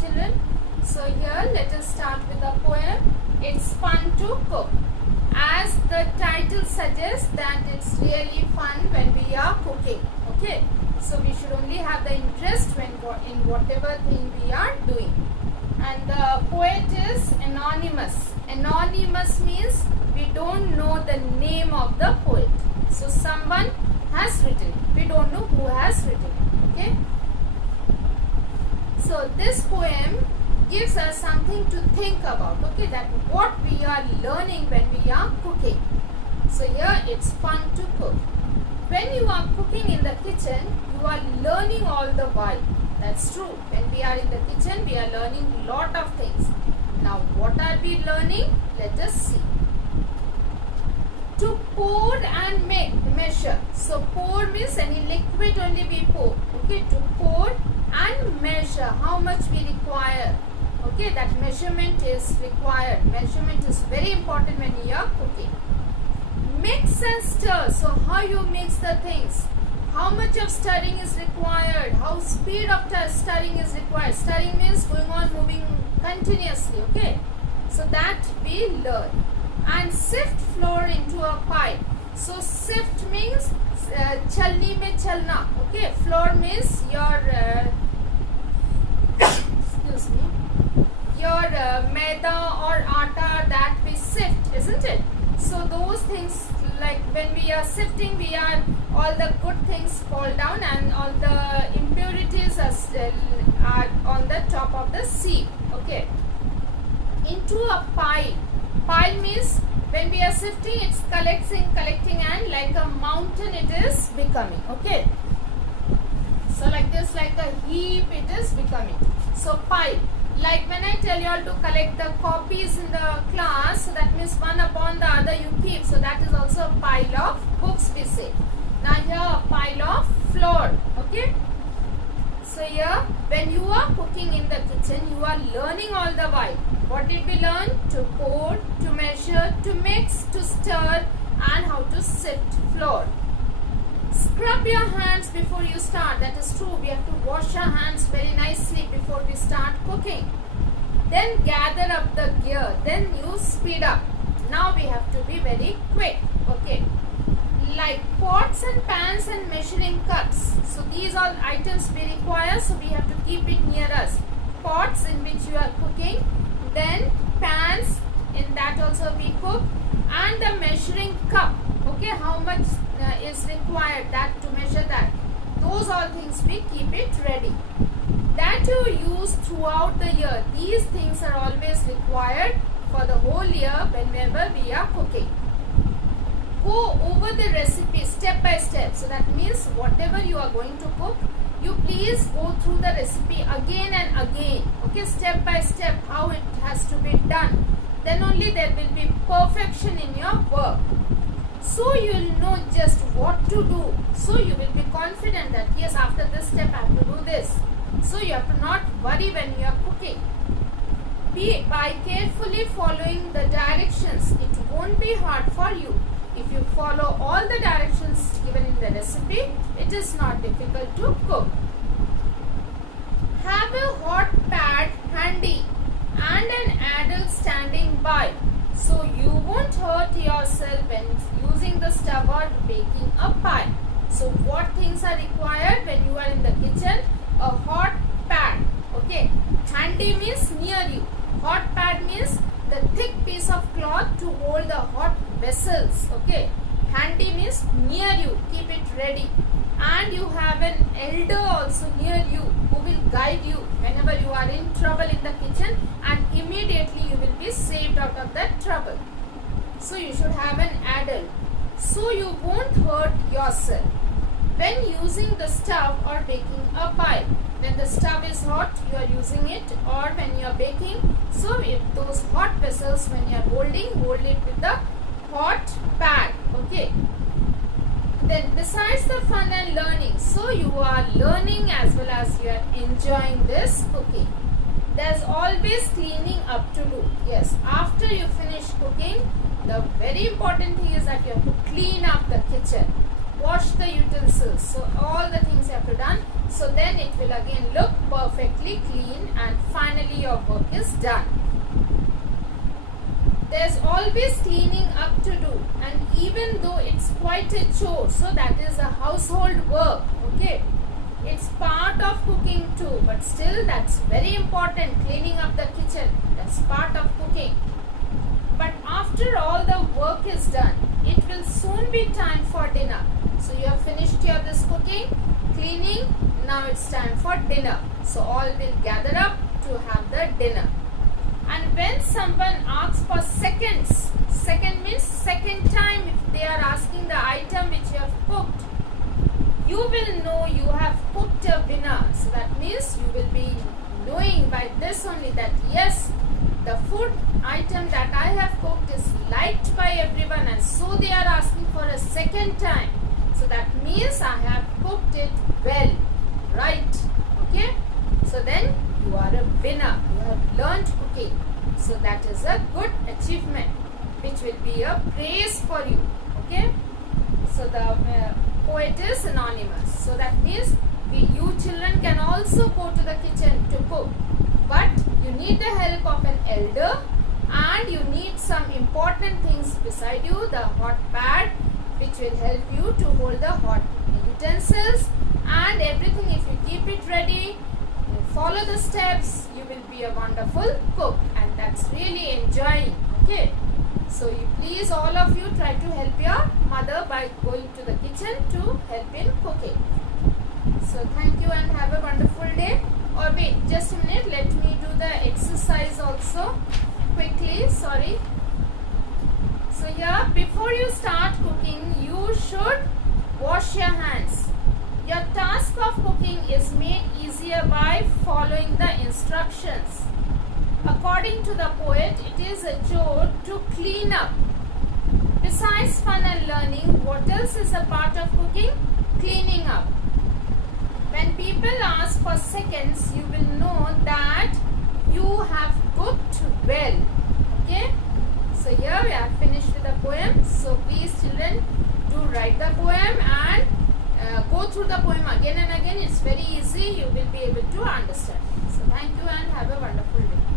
children. So here let us start with the poem. It's fun to cook. As the title suggests that it's really fun when we are cooking. Okay. So we should only have the interest when in whatever thing we are doing. And the poet is anonymous. Anonymous means we don't know the name of the poet. So someone has written it. We don't know who has written it. Okay. So this poem gives us something to think about. Okay, that what we are learning when we are cooking. So here it's fun to cook. When you are cooking in the kitchen, you are learning all the while. That's true. When we are in the kitchen, we are learning lot of things. Now what are we learning? Let us see. To pour and measure. So pour means any liquid only we pour. Okay, to pour and measure how much we require. Okay, that measurement is required. Measurement is very important when you are cooking. Mix and stir. So how you mix the things. How much of stirring is required. How speed of stirring is required. Stirring means going on moving continuously. Okay, so that we learn. And sift flour into a pie. So sift means chalni mein chalna. Okay, flour means your excuse me, your maida or atta that we sift, isn't it? So those things, like when we are sifting, we are all the good things fall down and all the impurities are on the top of the sieve. Okay, into a pile. Pile means when we are sifting, it's collecting and like a mountain it is becoming. Okay, so like this, like a heap it is becoming. So pile. Like when I tell you all to collect the copies in the class, so that means one upon the other you keep. So that is also a pile of books we say. Now here a pile of flour. Okay. So here when you are cooking in the kitchen, you are learning all the while. What did we learn? To pour, to measure, to mix, to stir, and how to sift flour. Scrub your hands before you start. That is true. We have to wash our hands very nicely before we start cooking. Then gather up the gear. Then you speed up. Now we have to be very quick. Okay. Like pots and pans and measuring cups. So these are items we require. So we have to keep it near us. Pots in which you are cooking. Then pans, in that also we cook. And the measuring cup. Okay, how much is required that to measure that. Those all things we keep it ready. That you use throughout the year. These things are always required for the whole year whenever we are cooking. Go over the recipe step by step. So that means whatever you are going to cook, you please go through the recipe again and again. Okay, step by step how it has to be done. Then only there will be perfection in your work. So you will know just what to do. So you will be confident that yes, after this step I have to do this. So you have to not worry when you are cooking. By carefully following the directions, it won't be hard for you. If you follow all the directions given in the recipe, it is not difficult to cook. Have a hot pad handy and an addle standing by. So you won't hurt yourself when using the stove or baking a pie. So what things are required when you are in the kitchen? A hot pad. Okay. Handy means near you. Hot pad means the thick piece of cloth to hold the hot vessels. Okay. Handy means near you. Keep it ready. And you have an elder also near you who will guide you whenever you are in trouble in the kitchen, and immediately you will be saved out of that trouble. So you should have an adult. So you won't hurt yourself. When using the stove or baking a pie, when the stove is hot, you are using it, or when you are baking, so if those hot vessels when you are holding, hold it with the hot pad. Okay. Then besides the fun and learning, so you are learning as well as you are enjoying this cooking. There's always cleaning up to do. Yes, after you finish cooking, the very important thing is that you have to clean up the kitchen. wash the utensils. So all the things you have to done. So then it will again look perfectly clean and finally your work is done. There's always cleaning up to do, and even though it's quite a chore, so that is a household work, okay, it's part of cooking too, but still that's very important. Cleaning up the kitchen, that's part of cooking. But after all the work is done, it will soon be time for dinner. So you have finished your this cooking, cleaning, now it's time for dinner. So all will gather up to have the dinner. And when someone asks for seconds, second means second time, if they are asking the item which you have cooked, you will know you have cooked a winner. So that means you will be knowing by this only that yes, the food item that I have cooked is liked by everyone, and so they are asking for a second time. So that means I have cooked it well, right? Okay? So then you are a winner. You have learned cooking. So that is a good achievement which will be a praise for you. Okay? So the poet is anonymous. So that means you children can also go to the kitchen to cook. But you need the help of an elder, and you need some important things beside you, the hot pad which will help you to hold the hot utensils and everything. If you keep it ready, follow the steps, you will be a wonderful cook, and that's really enjoying. Okay, so you please, all of you, try to help your mother by going to the kitchen to help in cooking. So thank you and have a wonderful day. Or wait, just a minute, let me do the exercise also quickly. Sorry. So here, before you start cooking, you should wash your hands. Your task of cooking is made easier by following the instructions. According to the poet, it is a chore to clean up. Besides fun and learning, what else is a part of cooking? Cleaning up. When people ask for seconds, you will know that you have cooked well. Okay? So here we have finished with the poem. So please children, do write the poem and go through the poem again and again. It's very easy. You will be able to understand. So thank you and have a wonderful day.